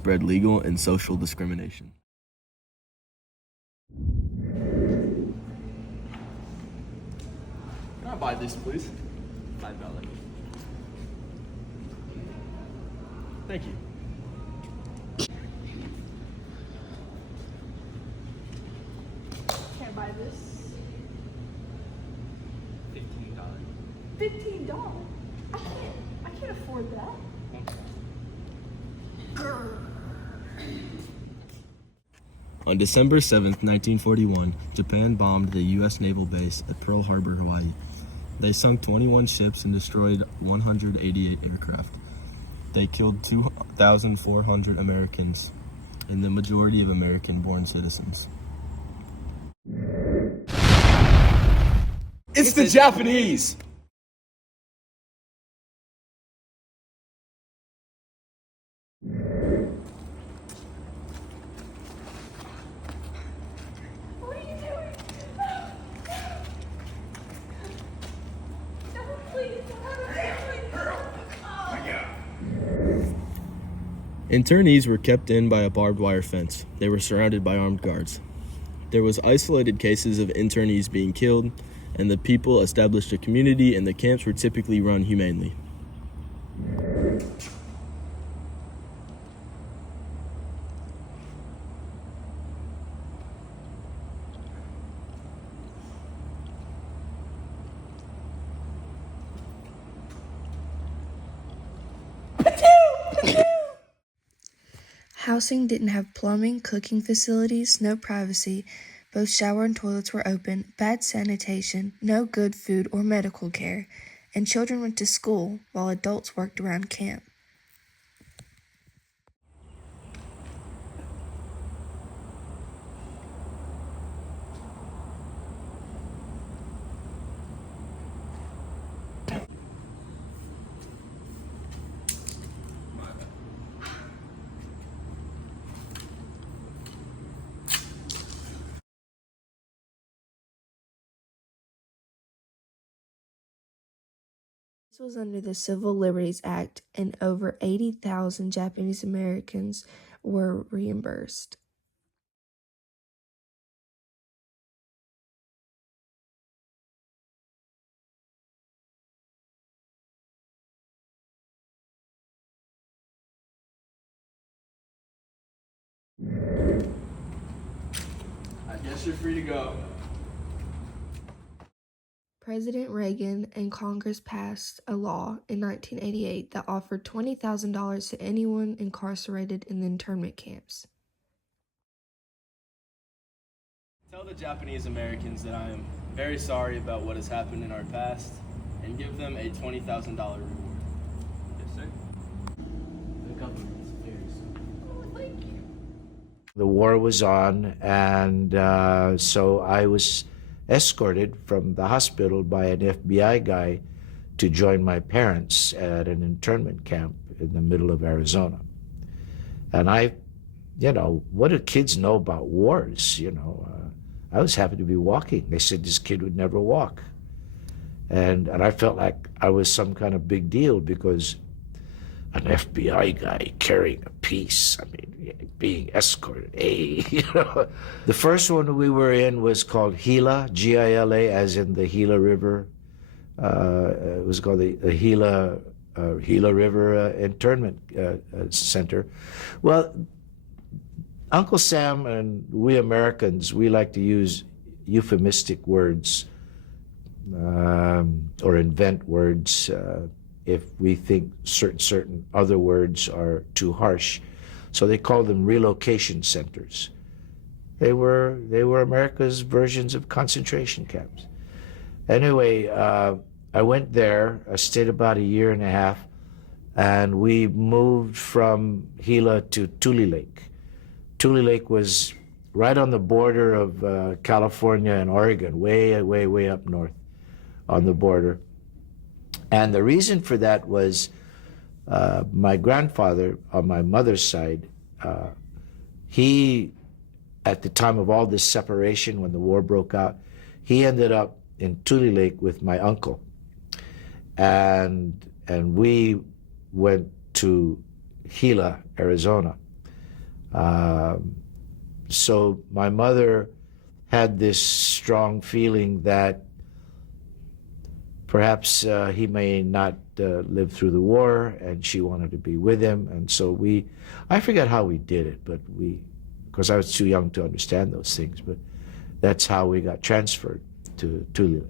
spread legal and social discrimination. Can I buy this, please? $5. Thank you. Can I buy this? $15. $15? I can't afford that. On December 7th, 1941, Japan bombed the U.S. naval base at Pearl Harbor, Hawaii. They sunk 21 ships and destroyed 188 aircraft. They killed 2,400 Americans, and the majority of American-born citizens. It's the Japanese! What are you doing? No, please. Internees were kept in by a barbed wire fence. They were surrounded by armed guards. There was isolated cases of internees being killed, and the people established a community, and the camps were typically run humanely. Housing didn't have plumbing, cooking facilities, no privacy. Both shower and toilets were open, bad sanitation, no good food or medical care, and children went to school while adults worked around camp. This was under the Civil Liberties Act, and over 80,000 Japanese Americans were reimbursed. I guess you're free to go. President Reagan and Congress passed a law in 1988 that offered $20,000 to anyone incarcerated in the internment camps. Tell the Japanese Americans that I am very sorry about what has happened in our past, and give them a $20,000 reward. Yes, sir. The government is very sorry. Oh, thank you. The war was on, and so I was escorted from the hospital by an FBI guy to join my parents at an internment camp in the middle of Arizona. And what do kids know about wars? I was happy to be walking. They said this kid would never walk. And I felt like I was some kind of big deal because an FBI guy carrying a piece, being escorted, hey, The first one we were in was called Gila, Gila, as in the Gila River. It was called the Gila River Internment Center. Well, Uncle Sam and we Americans, we like to use euphemistic words or invent words if we think certain other words are too harsh. So they call them relocation centers. They were America's versions of concentration camps. Anyway, I went there. I stayed about a year and a half, and we moved from Gila to Tule Lake. Tule Lake was right on the border of California and Oregon, way up north on the border. And the reason for that was my grandfather on my mother's side, he, at the time of all this separation when the war broke out, he ended up in Tule Lake with my uncle. And we went to Gila, Arizona. So my mother had this strong feeling that perhaps he may not live through the war, and she wanted to be with him. And so I forget how we did it, but of course I was too young to understand those things, but that's how we got transferred to Lilly.